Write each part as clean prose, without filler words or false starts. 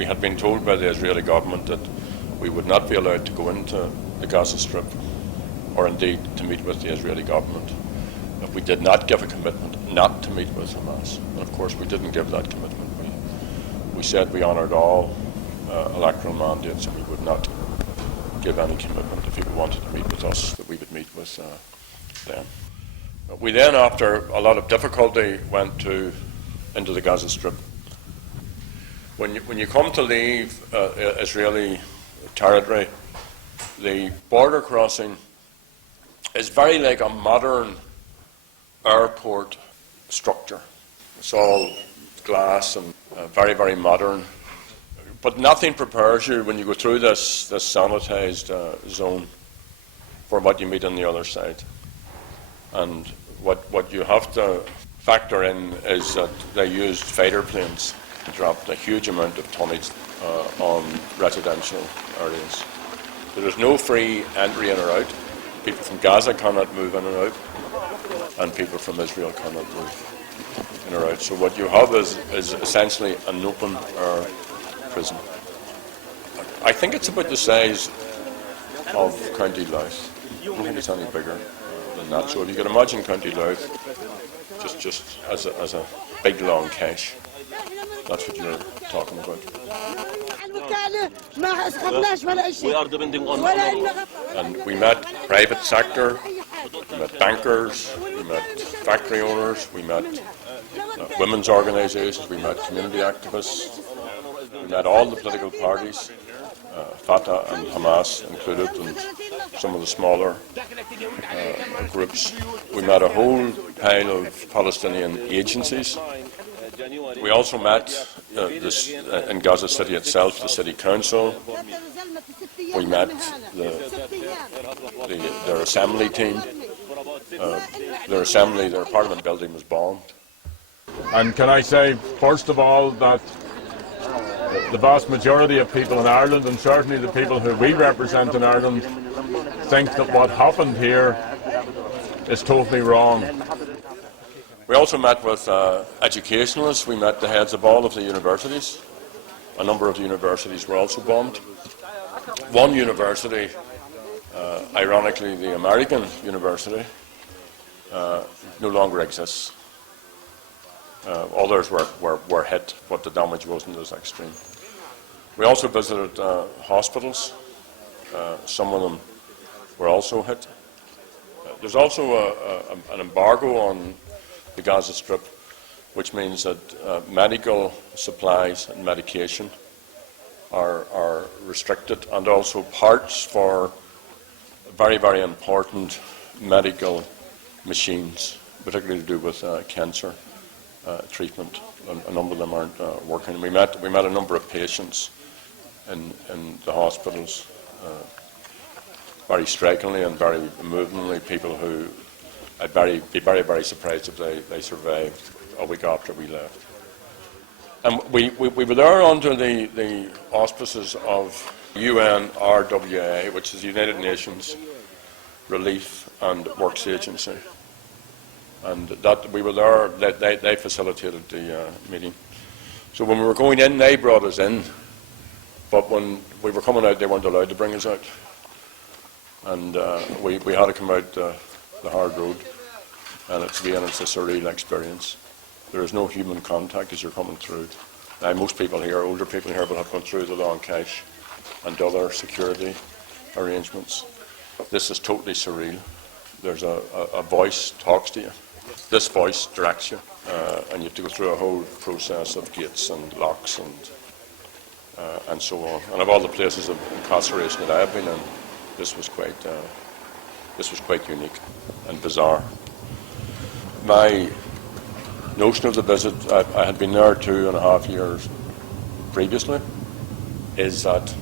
We had been told by the Israeli government that we would not be allowed to go into the Gaza Strip, or indeed to meet with the Israeli government, if we did not give a commitment not to meet with Hamas. And of course we didn't give that commitment. We said we honoured all electoral mandates, and we would not give any commitment if people wanted to meet with us that we would meet with them. We then, after a lot of difficulty, went into the Gaza Strip. When you come to leave Israeli territory, the border crossing is very like a modern airport structure. It's all glass and very, very modern. But nothing prepares you when you go through this sanitized zone for what you meet on the other side. And what you have to factor in is that they used fighter planes to drop a huge amount of tonnage on residential areas. There is no free entry in or out. People from Gaza cannot move in and out, and people from Israel cannot move in or out. So what you have is essentially an open air prison. I think it's about the size of County Louth. I don't think it's any bigger than that. So if you can imagine County Louth just as a big long cache, that's what you're talking about. And we met private sector, we met bankers, we met factory owners, we met women's organisations, we met community activists, we met all the political parties, Fatah and Hamas included, and some of the smaller groups. We met a whole pile of Palestinian agencies. We also met in Gaza City itself, the city council. We met their assembly team. Their parliament building was bombed. And can I say, first of all, that the vast majority of people in Ireland, and certainly the people who we represent in Ireland, think that what happened here is totally wrong. We also met with educationalists. We met the heads of all of the universities. A number of the universities were also bombed. One university, ironically the American university, no longer exists. Others were hit, but the damage wasn't as extreme. We also visited hospitals. Some of them were also hit. There's also an embargo on the Gaza Strip, which means that medical supplies and medication are restricted, and also parts for very, very important medical machines, particularly to do with cancer treatment. A number of them aren't working. We met a number of patients in the hospitals, very strikingly and very movingly, people who I'd be very, very surprised if they survived a week after we left. And we were there under the auspices of UNRWA, which is the United Nations Relief and Works Agency. And that we were there, they facilitated the meeting. So when we were going in, they brought us in, but when we were coming out, they weren't allowed to bring us out. And we had to come out the hard road, and it's a surreal experience. There is no human contact as you're coming through. Now, most people here, older people here, will have gone through the long cache and other security arrangements. This is totally surreal. There's a voice talks to you. This voice directs you, and you have to go through a whole process of gates and locks and so on. And of all the places of incarceration that I have been in, this was quite unique and bizarre. My notion of the visit, I had been there 2.5 years previously, is that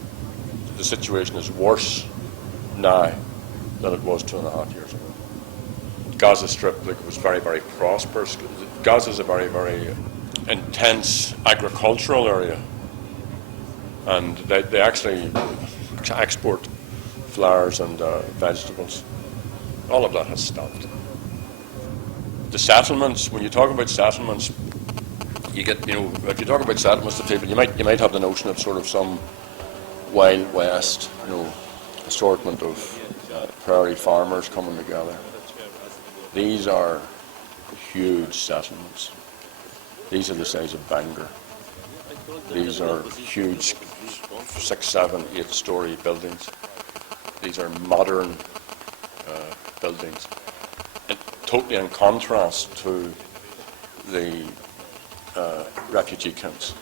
the situation is worse now than it was 2.5 years ago. Gaza Strip was very, very prosperous. Gaza is a very, very intense agricultural area, and they actually export flowers and vegetables. All of that has stopped. The settlements, when you talk about settlements, you get, if you talk about settlements of people, you might have the notion of sort of some Wild West, assortment of prairie farmers coming together. These are huge settlements. These are the size of Bangor. These are huge 6, 7, 8-story buildings. These are modern buildings, totally in contrast to the refugee camps.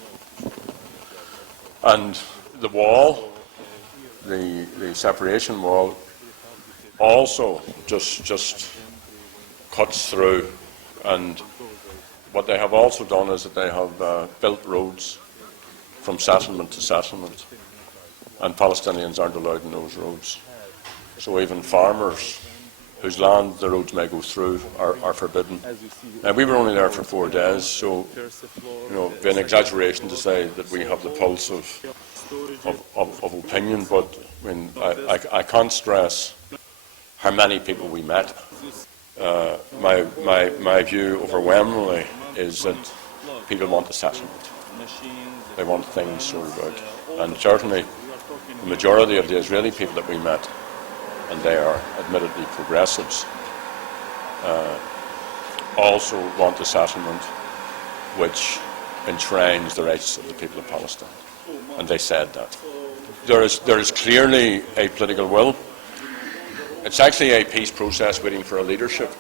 And the wall, the separation wall, also just cuts through. And what they have also done is that they have built roads from settlement to settlement, and Palestinians aren't allowed in those roads. So even farmers whose land the roads may go through are forbidden. And we were only there for 4 days, so it'd be an exaggeration to say that we have the pulse of opinion, but I can't stress how many people we met. My view overwhelmingly is that people want a settlement. They want things sorted out. And certainly the majority of the Israeli people that we met, and they are admittedly progressives, also want a settlement which enshrines the rights of the people of Palestine. And they said that. There is clearly a political will. It's actually a peace process waiting for a leadership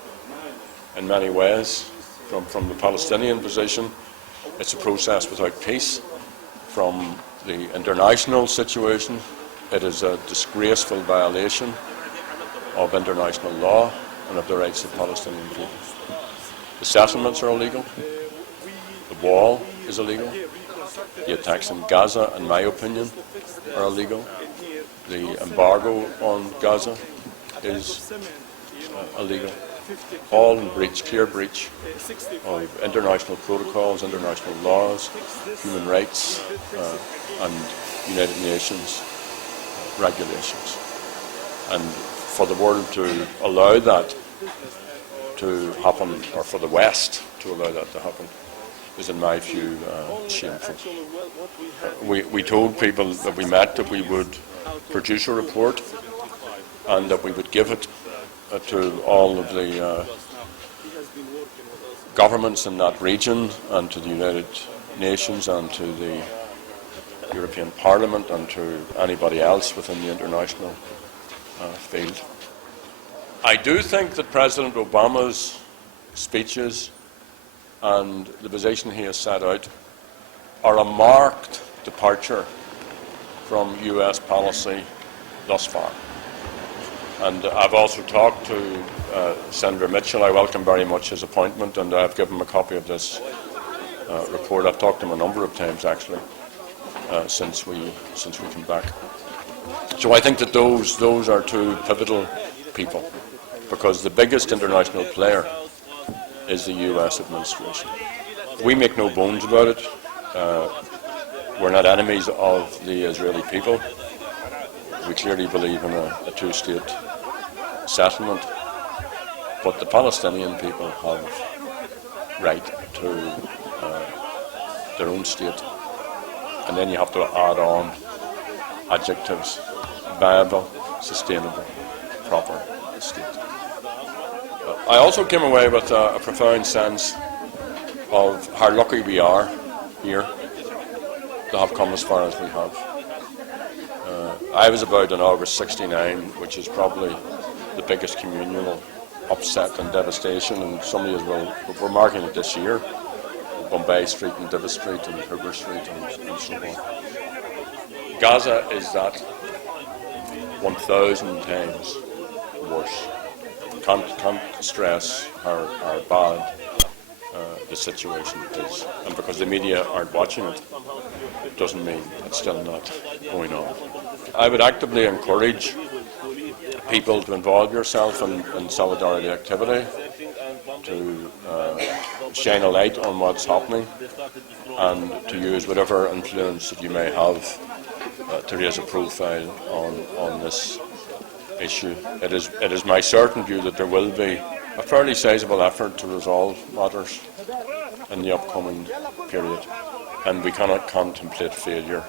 in many ways. From the Palestinian position, it's a process without peace. From the international situation, it is a disgraceful violation of international law and of the rights of Palestinian people. The settlements are illegal. The wall is illegal. The attacks in Gaza, in my opinion, are illegal. The embargo on Gaza is illegal. All in breach, clear breach of international protocols, international laws, human rights, and United Nations regulations. And for the world to allow that to happen, or for the West to allow that to happen, is in my view shameful. We told people that we met that we would produce a report and that we would give it to all of the governments in that region and to the United Nations and to the European Parliament and to anybody else within the international field. I do think that President Obama's speeches and the position he has set out are a marked departure from US policy thus far. And I've also talked to Senator Mitchell. I welcome very much his appointment, and I've given him a copy of this report. I've talked to him a number of times, actually, since we came back. So I think that those are two pivotal people, because the biggest international player is the US administration. We make no bones about it. We're not enemies of the Israeli people. We clearly believe in a two-state settlement, but the Palestinian people have right to their own state, and then you have to add on adjectives: viable, sustainable, proper state. I also came away with a profound sense of how lucky we are here to have come as far as we have. I was about in August '69, which is probably the biggest communal upset and devastation, and some of you we're marking it this year. Bombay Street and Divis Street and Hoover Street and so on. Gaza is that 1,000 times worse. Can't stress how bad the situation is. And because the media aren't watching it, it doesn't mean it's still not going on. I would actively encourage people to involve yourself in solidarity activity, to shine a light on what's happening, and to use whatever influence that you may have to raise a profile on this issue. It is my certain view that there will be a fairly sizable effort to resolve matters in the upcoming period, and we cannot contemplate failure